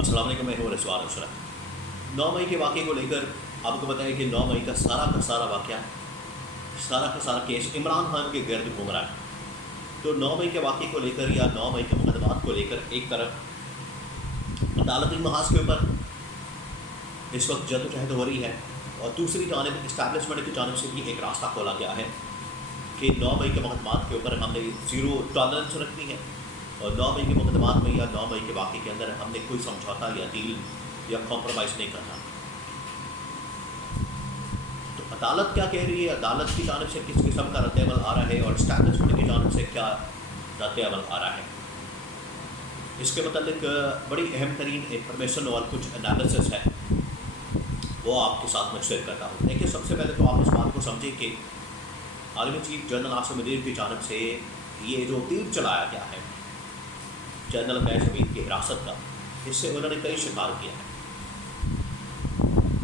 अस्सलाम वालेकुम, मैं हूं रसवान अशरफ। 9 मई के वाक़े को लेकर आपको बताएं कि 9 मई का सारा वाक़या, सारा का सारा केस इमरान खान के गर्द घूम रहा है। तो 9 मई के वाक़े को लेकर या 9 मई के मुकदमात को लेकर एक तरफ अदालती महाज के ऊपर इस वक्त जद्दोजहद हो रही है और दूसरी जानब इस्टेब्लिशमेंट की जानब से भी एक रास्ता खोला गया है कि 9 मई के मुकदमात के ऊपर हमने ज़ीरो टॉलरेंस रखनी है और 9 मई के मुकदमात में या 9 मई के वाक़े के अंदर हमने कोई समझौता या डील या कॉम्प्रोमाइज़ नहीं करना। तो अदालत क्या कह रही है, अदालत की जानब से किस किस्म का रद्द-ए-अमल आ रहा है और इस्टेब्लिशमेंट की जानब से क्या रद्द-ए-अमल आ रहा है, इसके मतलब बड़ी अहम तरीन इंफॉर्मेशन और कुछ एनालिसिस है, वो आपके साथ मैं शेयर करता हूँ। देखिए, सबसे पहले तो आप इस बात को समझें कि army chief general Asim Munir की जानब से ये जो तीर चलाया गया है जनरल फैज़ हमीद की हिरासत का, इससे उन्होंने कई शिकार किया है।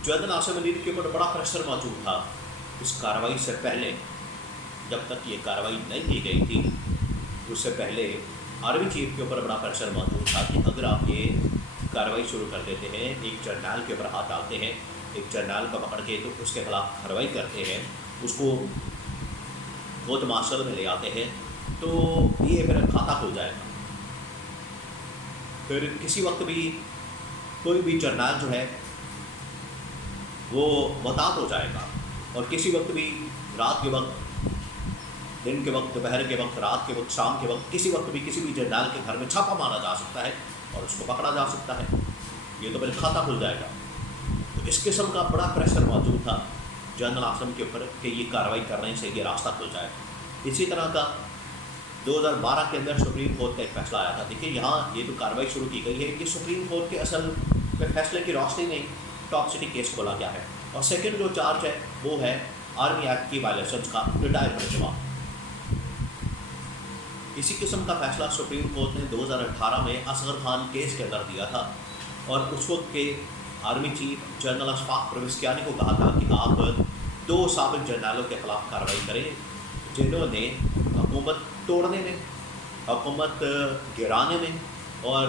जनरल आसिम मुनीर के ऊपर बड़ा प्रेशर मौजूद था इस कार्रवाई से पहले, जब तक ये कार्रवाई नहीं की गई थी उससे पहले आर्मी चीफ के ऊपर बड़ा प्रेशर मौजूद था कि अगर आप ये कार्रवाई शुरू कर देते हैं, एक जर्नल के ऊपर हाथ डालते हैं, एक जर्नल को पकड़ के तो उसके खिलाफ कार्रवाई करते हैं, उसको कोर्ट मार्शल में ले आते हैं, तो ये फिर खाता खुल जाएगा। फिर किसी वक्त भी कोई भी जर्नल जो है वो मुताद हो जाएगा और किसी वक्त भी रात के वक्त, दिन के वक्त, दोपहर के वक्त, रात के वक्त, शाम के वक्त, किसी वक्त भी किसी भी जर्नल के घर में छापा मारा जा सकता है और उसको पकड़ा जा सकता है। ये तो फिर खाता खुल जाएगा। तो इस किस्म का बड़ा प्रेशर मौजूद था जनरल आसिम के ऊपर कि ये कार्रवाई करने से ये रास्ता खुल जाएगा। इसी तरह का 2012 के अंदर सुप्रीम कोर्ट का एक फैसला आया था। देखिए, यहाँ ये जो कार्रवाई शुरू की गई है कि सुप्रीम कोर्ट के असल फैसले की रोशनी में टॉप सिटी केस खोला गया है और सेकंड जो चार्ज है वो है आर्मी एक्ट की वायलेशन का रिटायरमेंट जवाब। इसी किस्म का फैसला सुप्रीम कोर्ट ने 2018 में असगर खान केस के अंदर दिया था और उस वक्त के army chief general Ashfaq Parvez Kayani को कहा था कि आप 2 साबिक जर्नलों के खिलाफ कार्रवाई करें जिन्होंने हुकूमत तोड़ने में, हुकूमत गिराने में और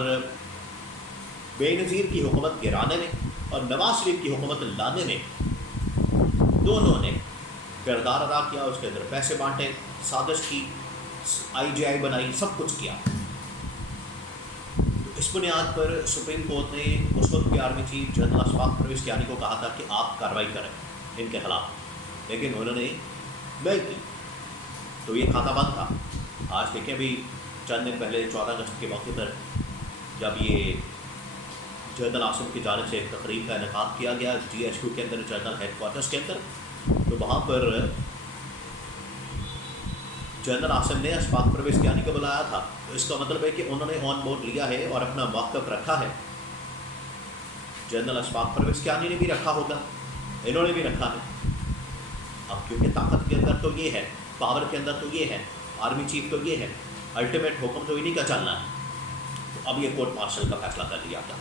बेनज़ीर की हुकूमत गिराने में और नवाज शरीफ की हुकूमत लाने में दोनों ने किरदार अदा किया। उसके अंदर पैसे बांटे, साजिश की, IGI बनाई, सब कुछ किया। तो इस बुनियाद पर सुप्रीम कोर्ट ने उस वक्त के army chief general Ashfaq Parvez Kayani को कहा था कि आप कार्रवाई करें इनके खिलाफ, लेकिन उन्होंने नहीं की, तो ये खाता बंद था। आज देखें, अभी चंद दिन पहले 14 अगस्त के मौके पर जब ये जनरल आसिम की जानिब से एक तकरीब का इनेकाद किया गया GHQ के अंदर, जनरल हेडक्वार्टर्स के अंदर, तो वहाँ पर जनरल आसिम ने अशफाक परवेज़ कियानी को बुलाया था। तो इसका मतलब है कि उन्होंने ऑन बोर्ड लिया है और अपना मौक़िफ़ रखा है। जनरल अशफाक परवेज़ कियानी ने भी रखा होगा, इन्होंने भी रखा है। अब क्योंकि ताकत के अंदर तो ये है, पावर के अंदर तो ये है, आर्मी चीफ तो ये है, अल्टीमेट हुक्म तो इन्हीं का चलना है। तो अब ये कोर्ट मार्शल का फैसला कर लिया था।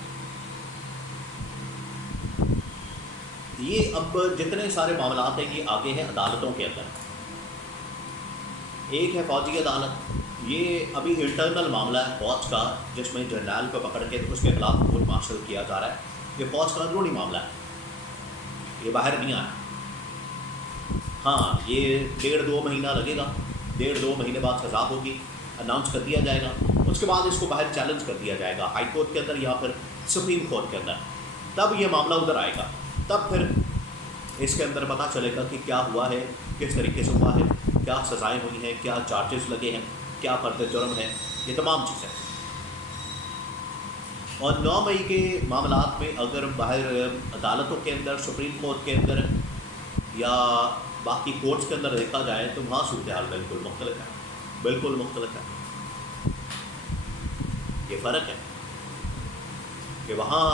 ये अब जितने सारे मामला हैं ये आगे हैं अदालतों के अंदर। एक है फौजी अदालत, ये अभी इंटरनल मामला है फौज का, जिसमें जर्नल को पकड़ के उसके खिलाफ कोर्ट मार्शल किया जा रहा है। ये फौज का अंदरूनी मामला है, ये बाहर नहीं आया। हाँ, ये 1.5-2 महीना लगेगा, 1.5-2 महीने बाद सज़ा होगी, अनाउंस कर दिया जाएगा, उसके बाद इसको बाहर चैलेंज कर दिया जाएगा हाई कोर्ट के अंदर या फिर सुप्रीम कोर्ट के अंदर। तब ये मामला उधर आएगा, तब फिर इसके अंदर पता चलेगा कि क्या हुआ है, किस तरीके से हुआ है, क्या सज़ाएँ हुई हैं, क्या चार्जेस लगे हैं, क्या फर्द जुर्म है, ये तमाम चीज़ें। और 9 मई के मामलात में अगर बाहर अदालतों के अंदर, सुप्रीम कोर्ट के अंदर या बाकी कोर्ट्स के अंदर देखा जाए तो वहाँ सूरत हाल बिल्कुल मुख्तलिफ है, बिल्कुल मुख्तलिफ है। ये फ़र्क है कि वहाँ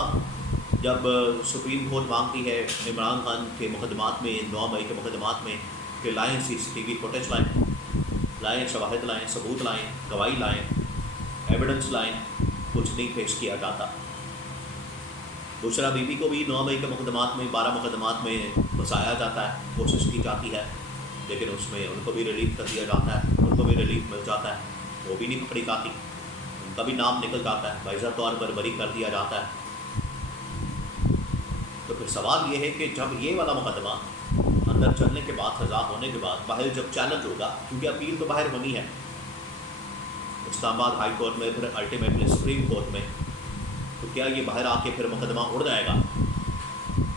जब सुप्रीम कोर्ट मांगती है इमरान खान के मुकदमात में, 9 मई के मुकदमात में कि लाएँ CCTV फुटेज लाएँ, शवाहिद लाएँ, सबूत लाएँ, गवाही लाएँ, एविडेंस लाएँ, कुछ नहीं पेश किया जाता। दूसरा, बीबी को भी 9 मई के मुकदमात में, 12 मुकदमात में फंसाया जाता है, कोशिश की जाती है, लेकिन उसमें उनको भी रिलीफ कर दिया जाता है, उनको भी रिलीफ मिल जाता है, वो भी नहीं पकड़ी जाती, उनका भी नाम निकल जाता है, बाइज़ा तौर पर बरी कर दिया जाता है। तो फिर सवाल ये है कि जब ये वाला मुकदमा अंदर चलने के बाद, सज़ा होने के बाद बाहर जब चैलेंज होगा, क्योंकि अपील तो बाहर होनी है इस्लामाबाद हाई कोर्ट में, फिर अल्टीमेटली सुप्रीम कोर्ट में, तो क्या ये बाहर आके फिर मुकदमा उड़ जाएगा,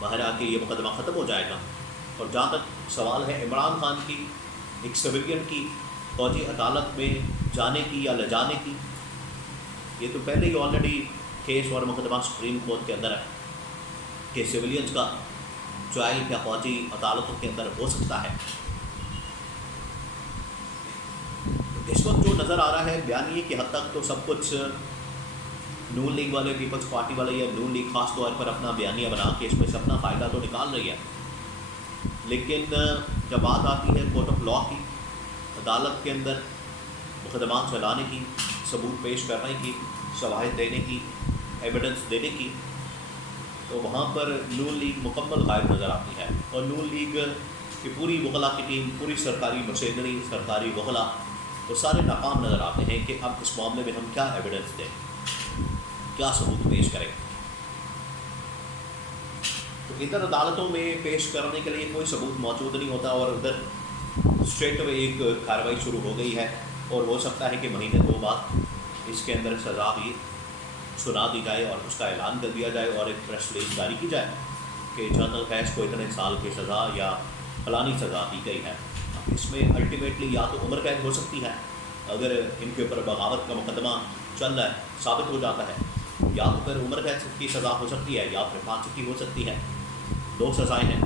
बाहर आके ये मुकदमा ख़त्म हो जाएगा? और जहाँ तक सवाल है इमरान खान की, एक सिविलियन की फौजी अदालत में जाने की या ले जाने की, ये तो पहले ही ऑलरेडी केस और मुकदमा सुप्रीम कोर्ट के अंदर है कि सिविलियंस का ट्रायल या फौजी अदालतों के अंदर हो सकता है। इस वक्त जो नज़र आ रहा है बयानिए की हद तक तो सब कुछ नून लीग वाले, पीपल्स पार्टी वाले या नून लीग ख़ास तौर पर अपना बयानिया बना के इसमें से अपना फ़ायदा तो निकाल रही है, लेकिन जब बात आती है कोर्ट ऑफ लॉ की, अदालत के अंदर मुकदमा चलाने की, सबूत पेश करने की, शवाहिद देने की, एविडेंस देने की, तो वहाँ पर नून लीग मुकम्मल गायब नज़र आती है। और नून लीग की पूरी वकला की टीम, पूरी सरकारी मशीनरी, सरकारी वकला, वो सारे नाकाम नज़र आते हैं कि अब इस मामले में हम क्या एविडेंस दें, क्या सबूत पेश करें। तो इधर अदालतों में पेश करने के लिए कोई सबूत मौजूद नहीं होता और उधर स्ट्रेट अवे एक कार्रवाई शुरू हो गई है, और हो सकता है कि महीने 2 बाद इसके अंदर सज़ा भी सुना दी जाए और उसका ऐलान कर दिया जाए और एक प्रेस रिलीज जारी की जाए कि जनरल फैज़ को इतने साल की सज़ा या फलानी सज़ा दी गई है। इसमें अल्टीमेटली या तो उम्र कैद हो सकती है अगर इनके ऊपर बगावत का मुकदमा चल रहा है, साबित हो जाता है, या तो फिर उम्र कैद की सज़ा हो सकती है या फिर फांसी की हो सकती है। 2 सज़ाएँ हैं,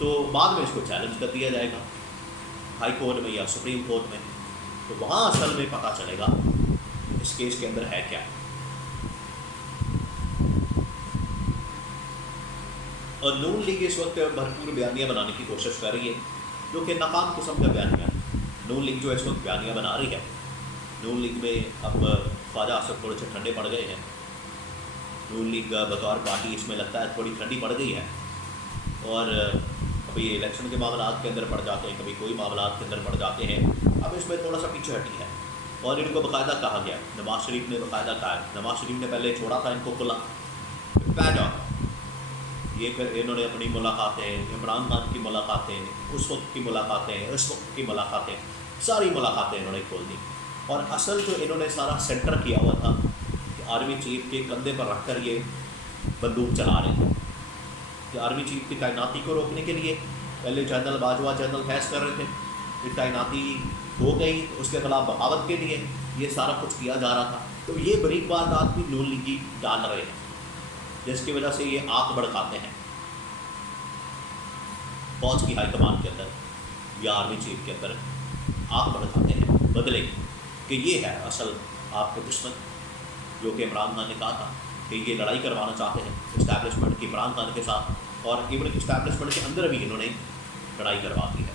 तो बाद में इसको चैलेंज कर दिया जाएगा हाई कोर्ट में या सुप्रीम कोर्ट में, तो वहाँ असल में पता चलेगा इस केस के अंदर है क्या। और नून लीग इस वक्त भरपूर बयानियाँ बनाने की कोशिश कर रही है, जो कि नाकाम किस्म का बयानिया है। नून लीग जो इस वक्त बयानियाँ बना रही है, नून लीग में अब ख्वाजा आसिफ थोड़े से ठंडे पड़ गए हैं, नून लीग बतौर पार्टी इसमें लगता है थोड़ी ठंडी पड़ गई है, और कभी इलेक्शन के मामला के अंदर पड़ जाते हैं, कभी कोई मामला के अंदर पड़ जाते हैं। अब इसमें थोड़ा सा पीछे हटी है और इनको बाकायदा कहा गया, नवाज शरीफ ने बाकायदा कहा, नवाज शरीफ ने पहले छोड़ा था इनको खुला, पै जाओ, ये फिर इन्होंने अपनी मुलाकातें, इमरान खान की मुलाकातें, उस वक्त की मुलाकातें, इस वक्त की मुलाकातें, सारी मुलाकातें इन्होंने खोल दी। और असल जो इन्होंने सारा सेंटर किया हुआ था कि आर्मी चीफ के कंधे पर रखकर ये बंदूक चला रहे थे कि आर्मी चीफ की तैनाती को रोकने के लिए पहले जनरल बाजवा, जनरल फैज़ कर रहे थे, फिर तैनाती हो गई, उसके खिलाफ बगावत के लिए ये सारा कुछ किया जा रहा था। तो ये बरीक वारदात भी नून लीगी डाल रहे हैं, जिसकी वजह से ये आंख भड़काते हैं फौज की हाईकमान के अंदर या आर्मी चीफ के अंदर, आंख भड़काते हैं बदले कि ये है असल आपके दुश्मन, जो कि इमरान खान ने कहा था कि ये लड़ाई करवाना चाहते हैं इस्टेब्लिशमेंट की इमरान खान के साथ, और इवन इस्टेब्लिशमेंट के अंदर भी इन्होंने लड़ाई करवा दी है।